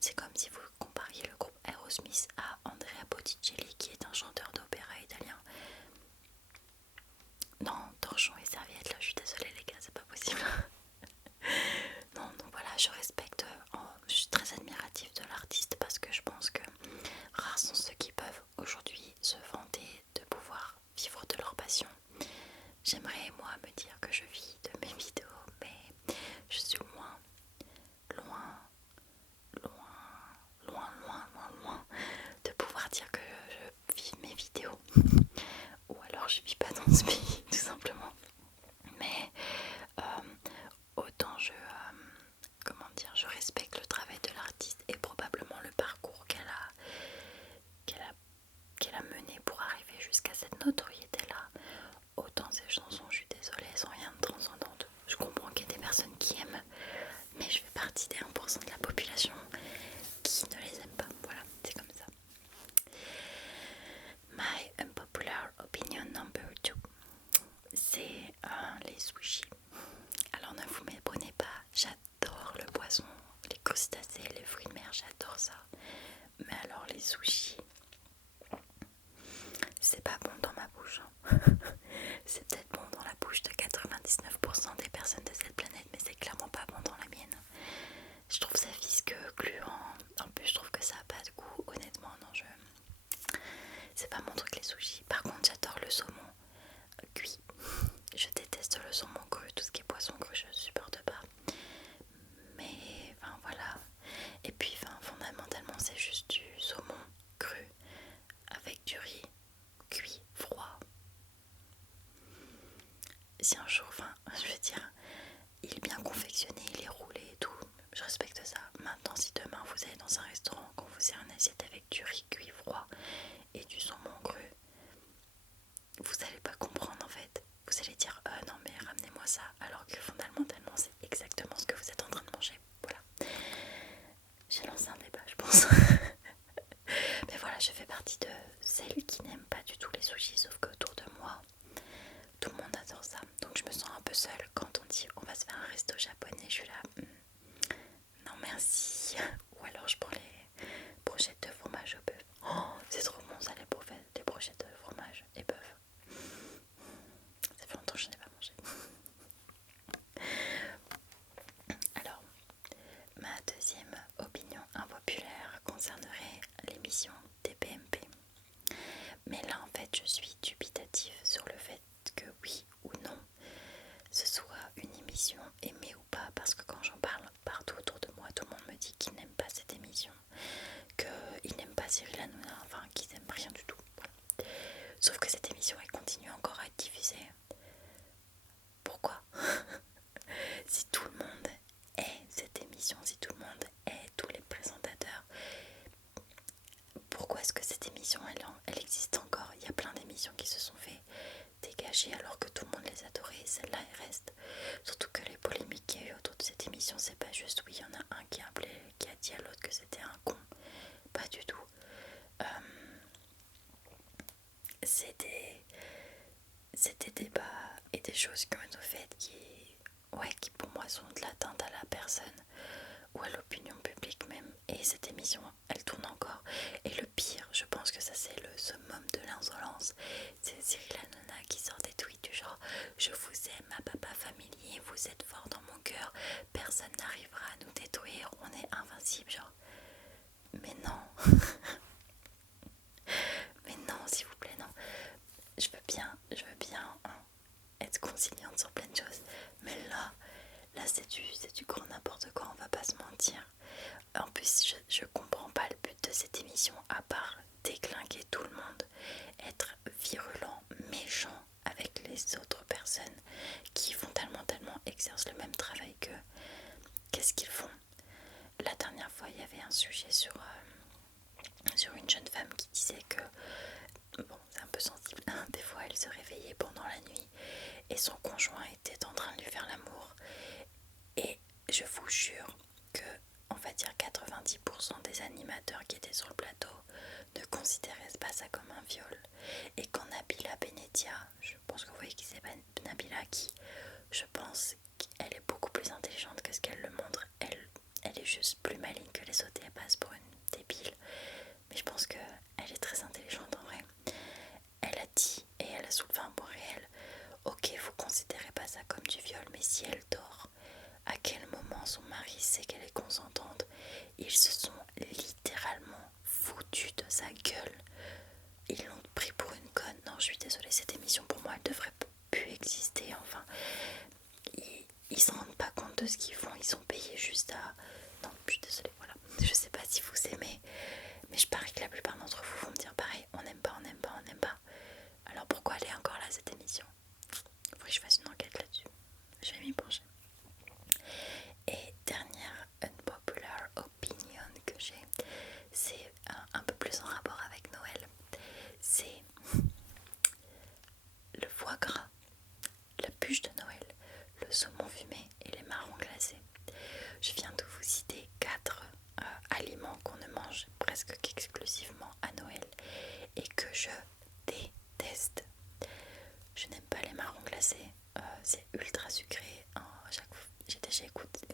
C'est comme si vous compariez le groupe Aerosmith à Andrea Botticelli, qui est un chanteur d'opéra italien. Non, torchon et serviette, là je suis désolée les gars, c'est pas possible. Non, donc voilà, je respecte, je suis très admirative de l'artiste parce que je pense que rares sont ceux qui peuvent aujourd'hui se vanter de pouvoir vivre de leur passion. J'aimerais moi me dire que je vis de mes vidéos, mais je suis loin, loin, loin de pouvoir dire que je vis de mes vidéos. Ou alors je vis pas dans ce pays, tout simplement. Mais autant comment dire, je respecte le travail de l'artiste et probablement le parcours qu'elle a, qu'elle a mené pour arriver jusqu'à cette notoriété-là. Autant ces chansons, je suis désolée, elles sont rien de transcendant. Je comprends qu'il y a des personnes qui aiment, mais je fais partie des 1% de la population qui ne les aime pas. Voilà, c'est comme ça. My unpopular opinion number 2, c'est les sushis. Alors ne vous méprenez pas, j'adore le poisson, les crustacés, les fruits de mer, j'adore ça. Mais alors les sushis, c'est pas bon dans ma bouche. C'est peut-être bon dans la bouche de 99% des personnes de cette planète, mais c'est clairement pas bon dans la mienne. Je trouve ça visqueux, gluant. En plus, je trouve que ça a pas de goût. Honnêtement, non, c'est pas mon truc les sushis. Par contre, j'adore le saumon cuit. Je déteste le saumon cru, tout ce qui est poisson cru, je supporte pas. Mais enfin voilà. Et puis fondamentalement, c'est juste du saumon cru avec du riz cuit, froid. Si un jour, je veux dire, il est bien confectionné, il est roulé et tout, je respecte ça. Maintenant, si demain vous allez dans un restaurant, qu'on vous sert une assiette avec du riz cuit froid et du saumon cru, vous n'allez pas comprendre en fait. Vous allez dire non mais ramenez-moi ça, alors que fondamentalement c'est exactement ce que vous êtes en train de manger. Voilà. J'ai lancé un débat, je pense. Mais voilà, je fais partie de celles qui n'aiment pas du tout les sushis, sauf qu'autour de moi, tout le monde adore ça. Donc je me sens un peu seule quand on dit on va se faire un resto japonais. Je suis là, non merci. Ou alors je prends les brochettes de fromage au bœuf. Oh, c'est trop bon ça, les brochettes de fromage et bœuf. Ça fait longtemps que je n'ai pas mangé. Alors, ma deuxième opinion impopulaire concernerait l'émission TPMP. Mais là, en fait, je suis dubitative sur le fait que oui ou non, ce soit une émission aimée ou pas. Parce que quand j'en parle partout autour de moi, tout le monde me dit qu'ils n'aiment pas cette émission, qu'ils n'aiment pas Cyril Hanouna, enfin qu'ils n'aiment rien du tout. Voilà. Sauf que cette émission, elle continue encore à être diffusée. Pourquoi? Si tout le monde hait cette émission, si tout le monde hait tous les présentateurs, pourquoi est-ce que cette émission elle existe encore? Il y a plein d'émissions qui se sont fait dégager alors que tout le monde les adorait, celle-là elle reste. Surtout que les polémiques qu'il y a eu autour de cette émission, c'est pas juste oui il y en a un qui a dit à l'autre que c'était un con, pas du tout. C'est des débats et des choses qui ont été faites qui pour moi sont de l'atteinte à la personne ou à l'opinion publique même. Et cette émission, elle tourne encore. Et le pire, je pense que ça c'est le summum de l'insolence, c'est Cyril Hanouna qui sort des tweets du genre je vous aime ma papa familier, vous êtes fort dans mon cœur, personne n'arrivera à nous détruire, on est invincible. Genre, mais non. Mais non, s'il vous plaît, non. Je veux bien être conciliante sur plein de choses, mais là c'est du grand n'importe quoi, on va pas se mentir. En plus, je comprends pas le but de cette émission à part déglinguer tout le monde, être virulent, méchant avec les autres personnes qui fondamentalement exercent le même travail qu'eux. Qu'est-ce qu'ils font? La dernière fois, il y avait un sujet sur une jeune femme qui disait que, bon, c'est un peu sensible, hein, des fois elle se réveillait pendant la nuit et son conjoint était en train de lui faire l'amour. Et je vous jure que, on va dire 90% des animateurs qui étaient sur le plateau ne considéraient pas ça comme un viol. Et quand Nabila Benetia, je pense que vous voyez qui c'est Nabila, qui, je pense qu'elle est beaucoup plus intelligente que ce qu'elle le montre, elle elle est juste plus maligne que les autres et elle passe pour une débile. Mais je pense qu'elle est très intelligente en vrai. Elle a dit et elle a soulevé un point réel. Ok, vous considérez pas ça comme du viol, mais si elle dort, à quel moment son mari sait qu'elle est consentante? Ils se sont littéralement foutus de sa gueule. Ils l'ont pris pour une conne. Non, je suis désolée, cette émission pour moi elle devrait plus exister. Enfin, ils se rendent pas compte de ce qu'ils font. Ils sont payés juste à... Non, je suis désolée, voilà. Je sais pas si vous aimez, mais je parie que la plupart d'entre vous vont me dire pareil. On n'aime pas, on n'aime pas, on n'aime pas. Alors pourquoi elle est encore là cette émission? Faudrait que je fasse une enquête là-dessus. Je vais m'y pencher. Et dernière unpopular opinion que j'ai, c'est un peu plus en rapport avec Noël. C'est le foie gras, la bûche de Noël, le saumon fumé et les marrons glacés. Je viens de vous citer 4 aliments qu'on ne mange presque qu'exclusivement à Noël et que je déteste. Je n'aime pas les marrons glacés, c'est ultra sucré. J'ai déjà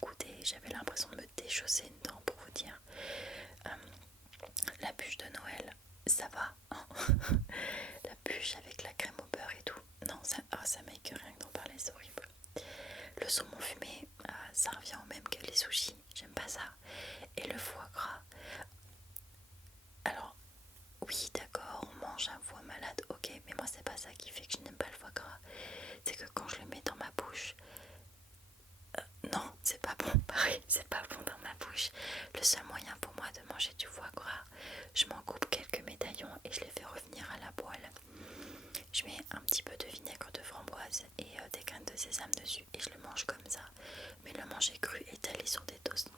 goûté, j'avais l'impression de me déchausser une dent pour vous dire. La bûche de Noël, ça va, hein. La bûche avec la crème au beurre et tout. Non, ça m'écoeure rien que d'en parler, c'est horrible. Le saumon fumé, ça revient au même que les sushis, j'aime pas ça. Et le foie gras. Alors, oui, d'accord, on mange un foie malade, ok, mais moi c'est pas ça qui fait que je n'aime pas le foie gras. C'est que quand je le mets dans ma bouche, non, c'est pas bon, pareil, c'est pas bon dans ma bouche. Le seul moyen pour moi de manger du foie gras, je m'en coupe quelques médaillons et je les fais revenir à la poêle. Je mets un petit peu de vinaigre de framboise et des graines de sésame dessus et je le mange comme ça. Mais le manger cru étalé sur des toasts,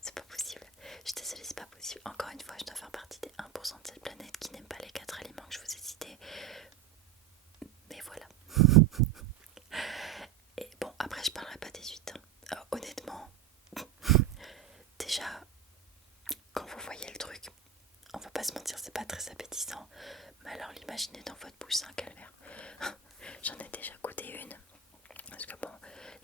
c'est pas possible. Je suis désolée, c'est pas possible. Encore une fois, je dois faire partie des 1% de cette planète qui n'aime pas les 4 aliments que je vous ai cités. Mais voilà. Et bon, après, je parlerai pas des huîtres. Honnêtement, déjà, quand vous voyez le truc, on va pas se mentir, c'est pas très appétissant. Mais alors, l'imaginer dans votre bouche, c'est un calvaire. J'en ai déjà goûté une. Parce que bon,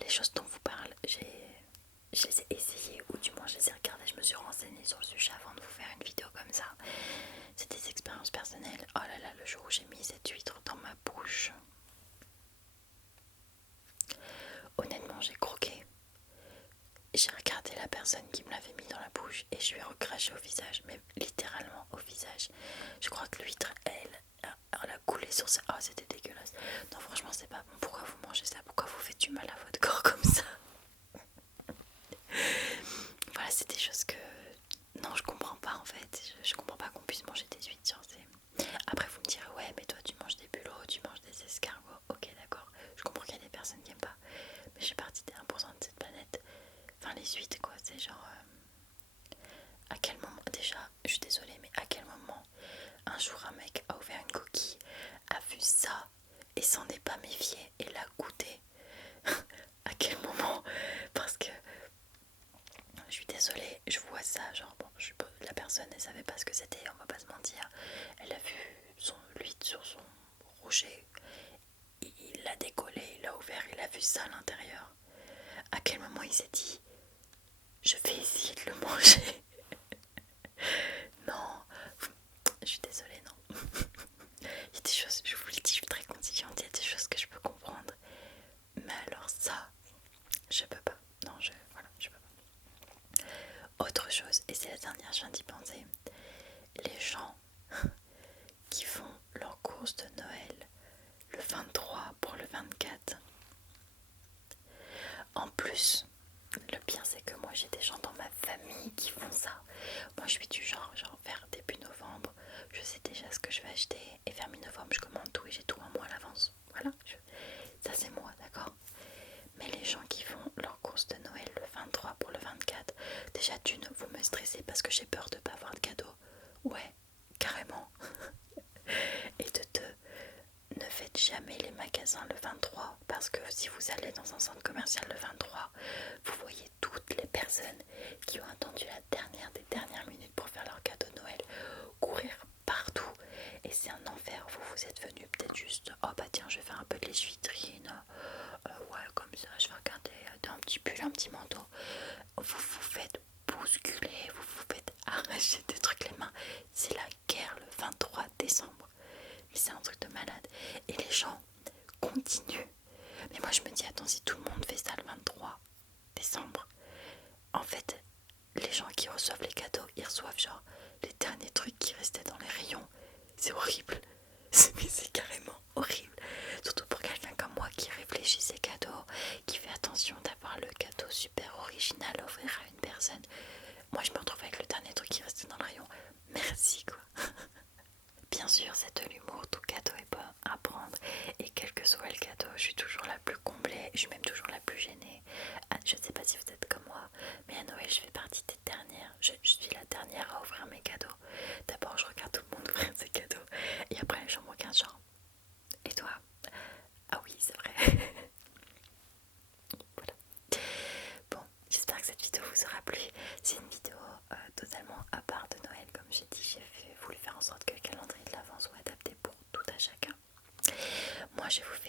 les choses dont vous parle, je les ai essayées, ou du moins je les ai regardées, je me suis renseignée sur le sujet avant de vous faire une vidéo comme ça. C'est des expériences personnelles. Oh là là, le jour où j'ai mis cette huître dans ma bouche, honnêtement j'ai croqué. J'ai regardé la personne qui me l'avait mis dans la bouche et je lui ai recraché au visage, mais littéralement au visage. Je crois que l'huître, elle a coulé sur ça. Oh, c'était dégueulasse. Non, franchement, c'est pas bon. Pourquoi vous mangez ça? Pourquoi vous faites du mal à votre corps comme ça? Voilà, c'est des choses que... Non, je comprends pas en fait. Je comprends pas qu'on puisse manger des huîtres. Genre, après, vous me direz, ouais, mais toi, tu manges des bulots, tu manges des escargots. Ok, d'accord. Je comprends qu'il y a des personnes qui aiment pas. Mais je fais partie des 1% de cette planète. Enfin, les huîtres, quoi. C'est genre... à quel moment... Déjà, je suis désolée, mais à quel moment un jour un mec a ouvert une coquille, a vu ça et s'en est pas méfié et l'a goûté? À quel moment? Parce que je suis désolée, je vois ça, genre bon, la personne elle savait pas ce que c'était, on va pas se mentir. Elle a vu l'huître sur son rocher, il l'a décollé, il l'a ouvert, il a vu ça à l'intérieur. À quel moment il s'est dit je vais essayer de le manger? Non, je suis désolée, non. Il y a des choses, je vous le dis, je suis très conciliante, il y a des choses que je peux comprendre. Mais alors ça, je peux pas. Non, voilà, je peux pas. Autre chose, et c'est la dernière, je viens d'y penser. Les gens qui font leurs courses de Noël le 23 pour le 24. En plus, le pire c'est que moi j'ai des gens dans ma famille qui font ça. Moi je suis du genre vers début novembre, je sais déjà ce que je vais acheter et vers mi-novembre je commande tout et j'ai tout un mois à l'avance. Voilà, ça c'est moi, d'accord? Mais les gens qui font leurs courses de Noël le 23 pour le 24, déjà vous me stressez parce que j'ai peur de pas avoir de cadeau. Ouais, carrément. Et de deux, ne faites jamais les magasins le 23 parce que si vous allez dans un centre commercial le 23, vous voyez toutes les personnes qui ont attendu la dernière des dernières minutes pour faire leur cadeau de Noël courir partout et c'est un enfer. Vous êtes venu peut-être juste oh bah tiens je vais faire un peu de l'essuie-vitrine, ouais comme ça un petit manteau, vous vous faites bousculer, vous vous faites arracher des trucs les mains. C'est la guerre le 23 décembre. Mais c'est un truc de malade. Et les gens continuent. Mais moi je me dis, attends, si tout le monde fait ça le 23 décembre, en fait, les gens qui reçoivent les cadeaux, ils reçoivent genre les derniers trucs qui restaient dans les rayons. C'est horrible. Mais c'est carrément horrible. Surtout pour quelqu'un comme moi qui réfléchit ses cadeaux, qui fait attention d'avoir le cadeau super original à offrir à une personne. Moi je me retrouve avec le dernier truc qui restait dans le rayon. Merci quoi. Bien sûr, c'est de l'humour, tout cadeau est bon à prendre. Et quel que soit le cadeau, je suis toujours la plus comblée, je suis même toujours la plus gênée. Je sais pas si vous êtes comme moi, mais à Noël je fais partie des dernières. Je suis la dernière à ouvrir mes cadeaux. D'abord je regarde tout le monde ouvrir ses cadeaux. Et après les gens me regardent genre, et toi? Ah oui, c'est vrai. Voilà. Bon, j'espère que cette vidéo vous aura plu. C'est une vidéo totalement à part de Noël. Comme j'ai dit, voulu faire en sorte que le calendrier de l'avant soit adapté pour tout à chacun. Moi je vais vous